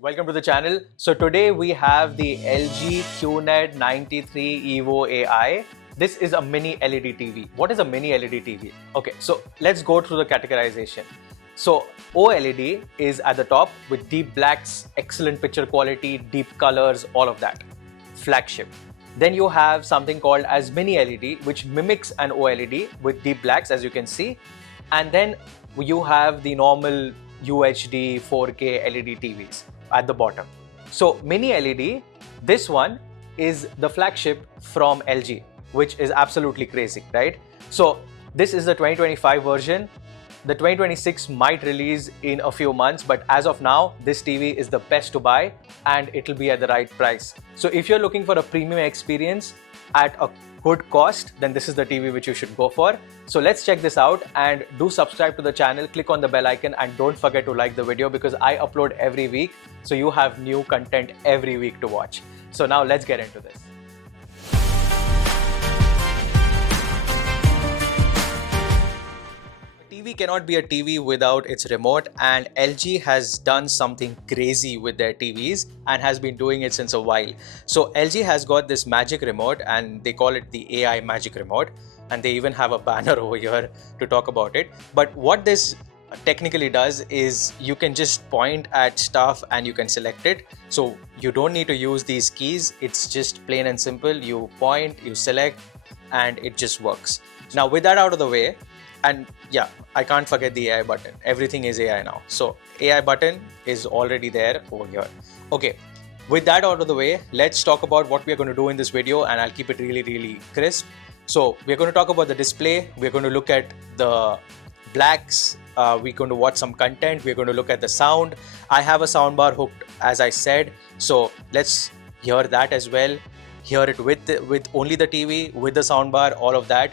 welcome to the channel. So today we have the LG QNED93 Evo AI. This is a mini LED TV. What is a mini LED TV? Okay, so let's go through the categorization. So OLED is at the top with deep blacks, excellent picture quality, deep colors, all of that. Flagship. Then you have something called as mini LED, which mimics an OLED with deep blacks, as you can see. And then you have the normal UHD 4K LED TVs at the bottom. So mini LED, this one is the flagship from LG, which is absolutely crazy, right? So this is the 2025 version. The 2026 might release in a few months, but as of now, this TV is the best to buy and it'll be at the right price. So if you're looking for a premium experience at a good cost, then this is the TV which you should go for. So let's check this out and do subscribe to the channel, click on the bell icon and don't forget to like the video because I upload every week. So you have new content every week to watch. So now let's get into this. TV cannot be a TV without its remote, and LG has done something crazy with their TVs and has been doing it since a while. So LG has got this magic remote and they call it the AI magic remote, and they even have a banner over here to talk about it. But what this technically does is you can just point at stuff and you can select it. So you don't need to use these keys. It's just plain and simple. You point, you select, and it just works. Now with that out of the way, and yeah, I can't forget the AI button. Everything is AI now. So AI button is already there over here. Okay, with that out of the way, let's talk about what we're going to do in this video, and I'll keep it really crisp. So we're going to talk about the display. We're going to look at the blacks. We're going to watch some content. We're going to look at the sound. I have a soundbar hooked, as I said. So let's hear that as well. Hear it with only the TV, with the soundbar, all of that.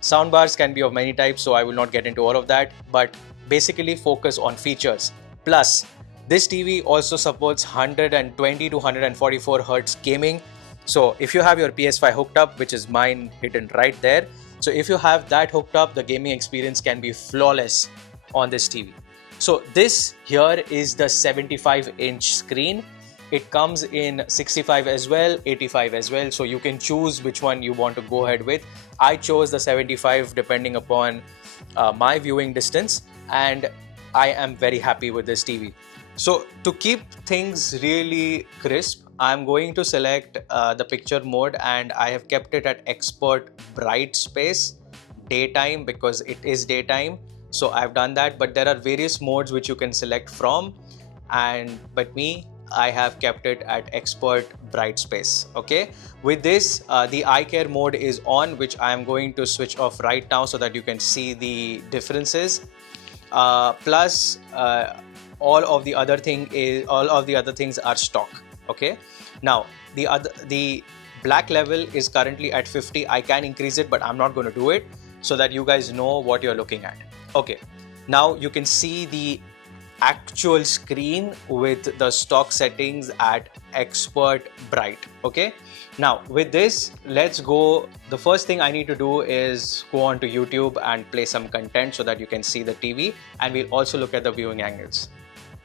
Soundbars can be of many types, so I will not get into all of that, but basically focus on features. Plus, this TV also supports 120 to 144 Hz gaming. So if you have your PS5 hooked up, which is mine hidden right there, so if you have that hooked up, the gaming experience can be flawless on this TV. So this here is the 75-inch screen. It comes in 65 as well, 85 as well, so you can choose which one you want to go ahead with. I chose the 75 depending upon my viewing distance, and I am very happy with this TV. So to keep things really crisp, I'm going to select the picture mode, and I have kept it at expert bright space daytime because it is daytime. So I've done that, but there are various modes which you can select from, but I have kept it at expert bright space. Okay, with this the eye care mode is on, which I am going to switch off right now so that you can see the differences. Plus all of the other things are stock. Okay, now the black level is currently at 50. I can increase it, but I'm not going to do it so that you guys know what you're looking at. Okay, now you can see the actual screen with the stock settings at expert bright. Okay, now with this, let's go. The first thing I need to do is go on to YouTube and play some content so that you can see the TV, and we'll also look at the viewing angles.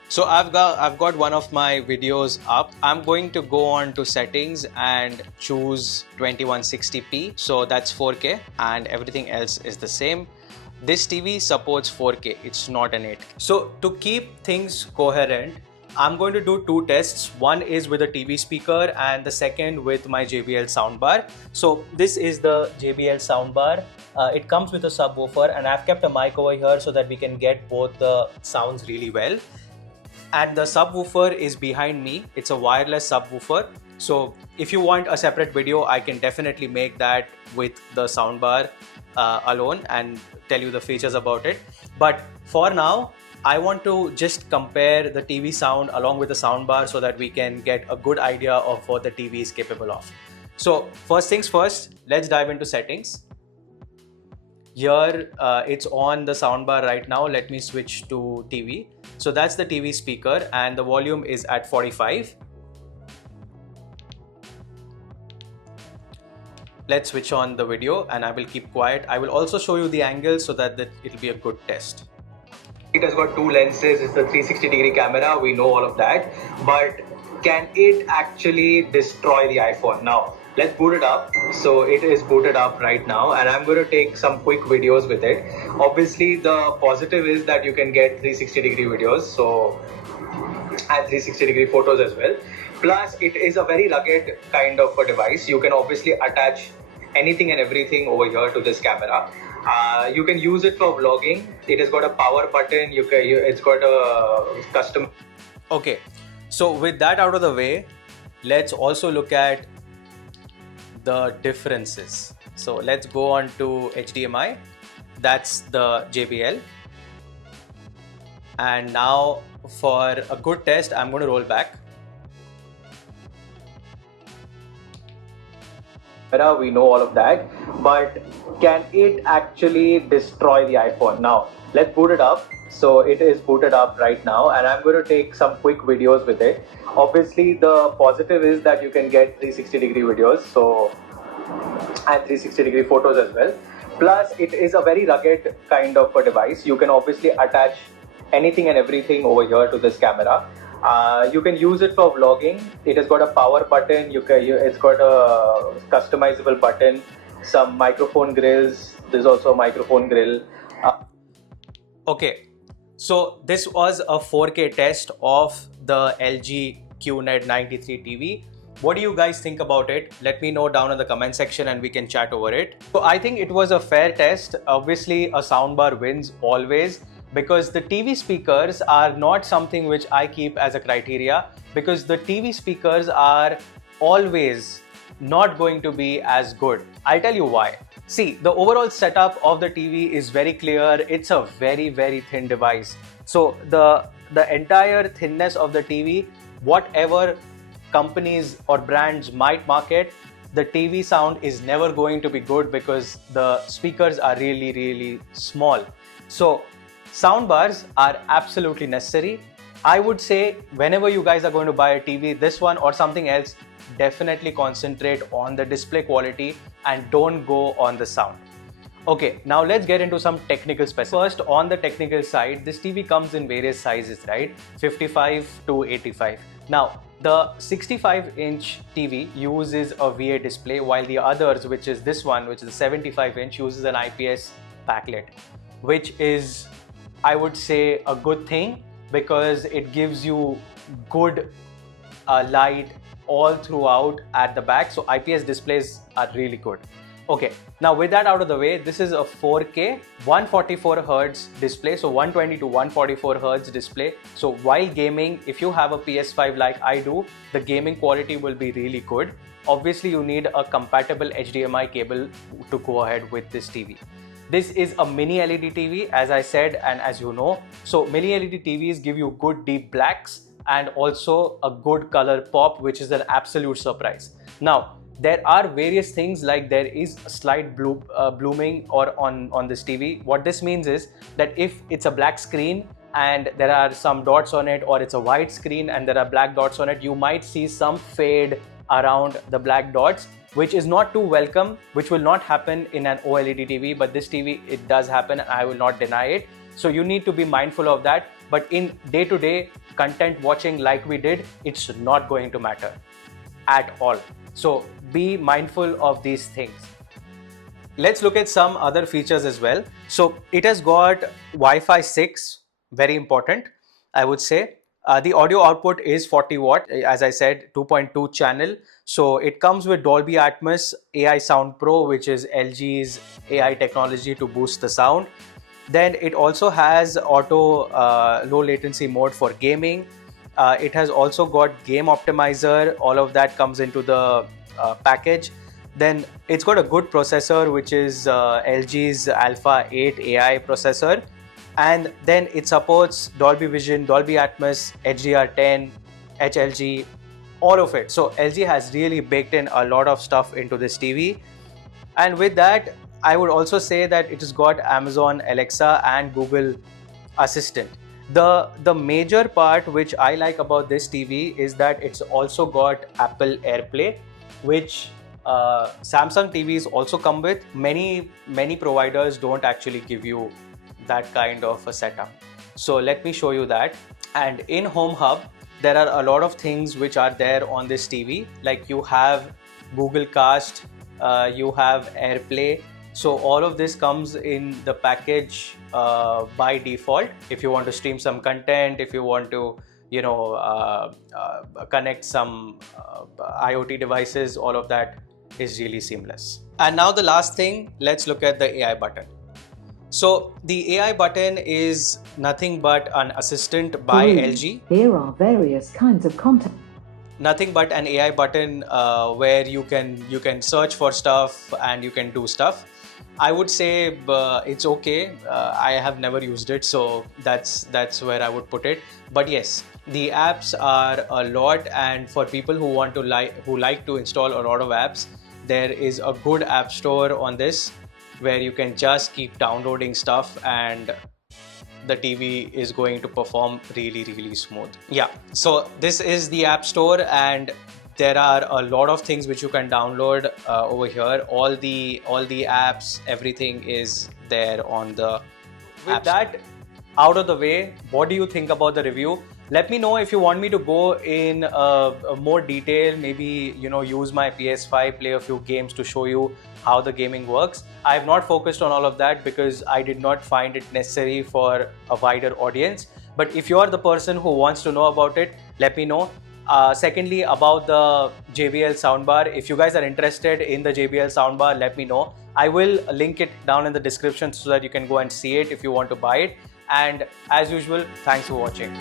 So I've got one of my videos up. I'm going to go on to settings and choose 2160p, so that's 4K, and everything else is the same. This TV supports 4K, it's not an 8K. So to keep things coherent, I'm going to do two tests. One is with a TV speaker and the second with my JBL soundbar. So this is the JBL soundbar. It comes with a subwoofer, and I've kept a mic over here so that we can get both the sounds really well. And the subwoofer is behind me. It's a wireless subwoofer. So if you want a separate video, I can definitely make that with the soundbar alone and tell you the features about it. But for now, I want to just compare the TV sound along with the soundbar so that we can get a good idea of what the TV is capable of. So first things first, let's dive into settings. Here it's on the soundbar right now. Let me switch to TV. So that's the TV speaker, and the volume is at 45. Let's switch on the video and I will keep quiet. I will also show you the angle so that it will be a good test. It has got two lenses, it's a 360-degree camera, we know all of that. But can it actually destroy the iPhone? Now, let's boot it up. So it is booted up right now, and I'm going to take some quick videos with it. Obviously, the positive is that you can get 360-degree videos, so and 360-degree photos as well. Plus, it is a very rugged kind of a device. You can obviously attach anything and everything over here to this camera. You can use it for vlogging. It has got a power button. It's got a custom. Okay, so with that out of the way, let's also look at the differences. So let's go on to HDMI. That's the JBL. And now for a good test, I'm going to roll back. We know all of that, but can it actually destroy the iPhone? Now, let's boot it up. So it is booted up right now, and I'm going to take some quick videos with it. Obviously, the positive is that you can get 360-degree videos, so and 360-degree photos as well. Plus, it is a very rugged kind of a device. You can obviously attach anything and everything over here to this camera. You can use it for vlogging. It has got a power button. It's got a customizable button, some microphone grills. There's also a microphone grill. Okay, so this was a 4K test of the LG QNED 93 TV. What do you guys think about it? Let me know down in the comment section and we can chat over it. So I think it was a fair test. Obviously, a soundbar wins always, because the TV speakers are not something which I keep as a criteria, because the TV speakers are always not going to be as good. I'll tell you why. See, the overall setup of the TV is very clear. It's a very, very thin device. So the entire thinness of the TV, whatever companies or brands might market, the TV sound is never going to be good because the speakers are really, really small. So soundbars are absolutely necessary. I would say whenever you guys are going to buy a TV, this one or something else, definitely concentrate on the display quality and don't go on the sound. Okay, now let's get into some technical specs. First, on the technical side, this TV comes in various sizes, right? 55 to 85. Now, the 65-inch TV uses a VA display, while the others, which is this one, which is a 75-inch, uses an IPS backlit, which is, I would say, a good thing because it gives you good light all throughout at the back. So IPS displays are really good. Okay, now with that out of the way, this is a 4K 144 Hz display, so 120 to 144 Hz display. So while gaming, if you have a PS5 like I do, the gaming quality will be really good. Obviously, you need a compatible HDMI cable to go ahead with this TV. This is a mini LED TV, as I said, and as you know. So mini LED TVs give you good deep blacks and also a good color pop, which is an absolute surprise. Now, there are various things, like there is a slight blooming on this TV. What this means is that if it's a black screen and there are some dots on it, or it's a white screen and there are black dots on it, you might see some fade around the black dots, which is not too welcome, which will not happen in an OLED TV, but this TV, it does happen and I will not deny it. So you need to be mindful of that. But in day-to-day content watching like we did, it's not going to matter at all. So be mindful of these things. Let's look at some other features as well. So it has got Wi-Fi 6, very important, I would say. The audio output is 40 watt, as I said, 2.2 channel. So it comes with Dolby Atmos AI Sound Pro, which is LG's AI technology to boost the sound. Then it also has auto low latency mode for gaming. It has also got game optimizer. All of that comes into the package. Then it's got a good processor, which is LG's Alpha 8 AI processor. And then it supports Dolby Vision, Dolby Atmos, HDR10, HLG, all of it. So LG has really baked in a lot of stuff into this TV. And with that, I would also say that it has got Amazon Alexa and Google Assistant. The major part which I like about this TV is that it's also got Apple AirPlay, which Samsung TVs also come with. Many providers don't actually give you that kind of a setup. So let me show you that. And in Home Hub, there are a lot of things which are there on this TV. Like you have Google Cast, you have AirPlay. So all of this comes in the package by default. If you want to stream some content, if you want to, connect some IoT devices, all of that is really seamless. And now the last thing, let's look at the AI button. So the AI button is nothing but an assistant by LG. There are various kinds of content. Nothing but an AI button where you can search for stuff and you can do stuff. I would say it's okay. I have never used it, so that's where I would put it. But yes, the apps are a lot, and for people who want to like to install a lot of apps, there is a good app store on this where you can just keep downloading stuff and the TV is going to perform really smooth. Yeah, so this is the app store and there are a lot of things which you can download over here. All the apps, everything is there on the With that out of the way, what do you think about the review? Let me know if you want me to go in more detail, maybe use my PS5, play a few games to show you how the gaming works. I have not focused on all of that because I did not find it necessary for a wider audience. But if you are the person who wants to know about it, let me know. Secondly, about the JBL soundbar, if you guys are interested in the JBL soundbar, let me know. I will link it down in the description so that you can go and see it if you want to buy it. And as usual, thanks for watching.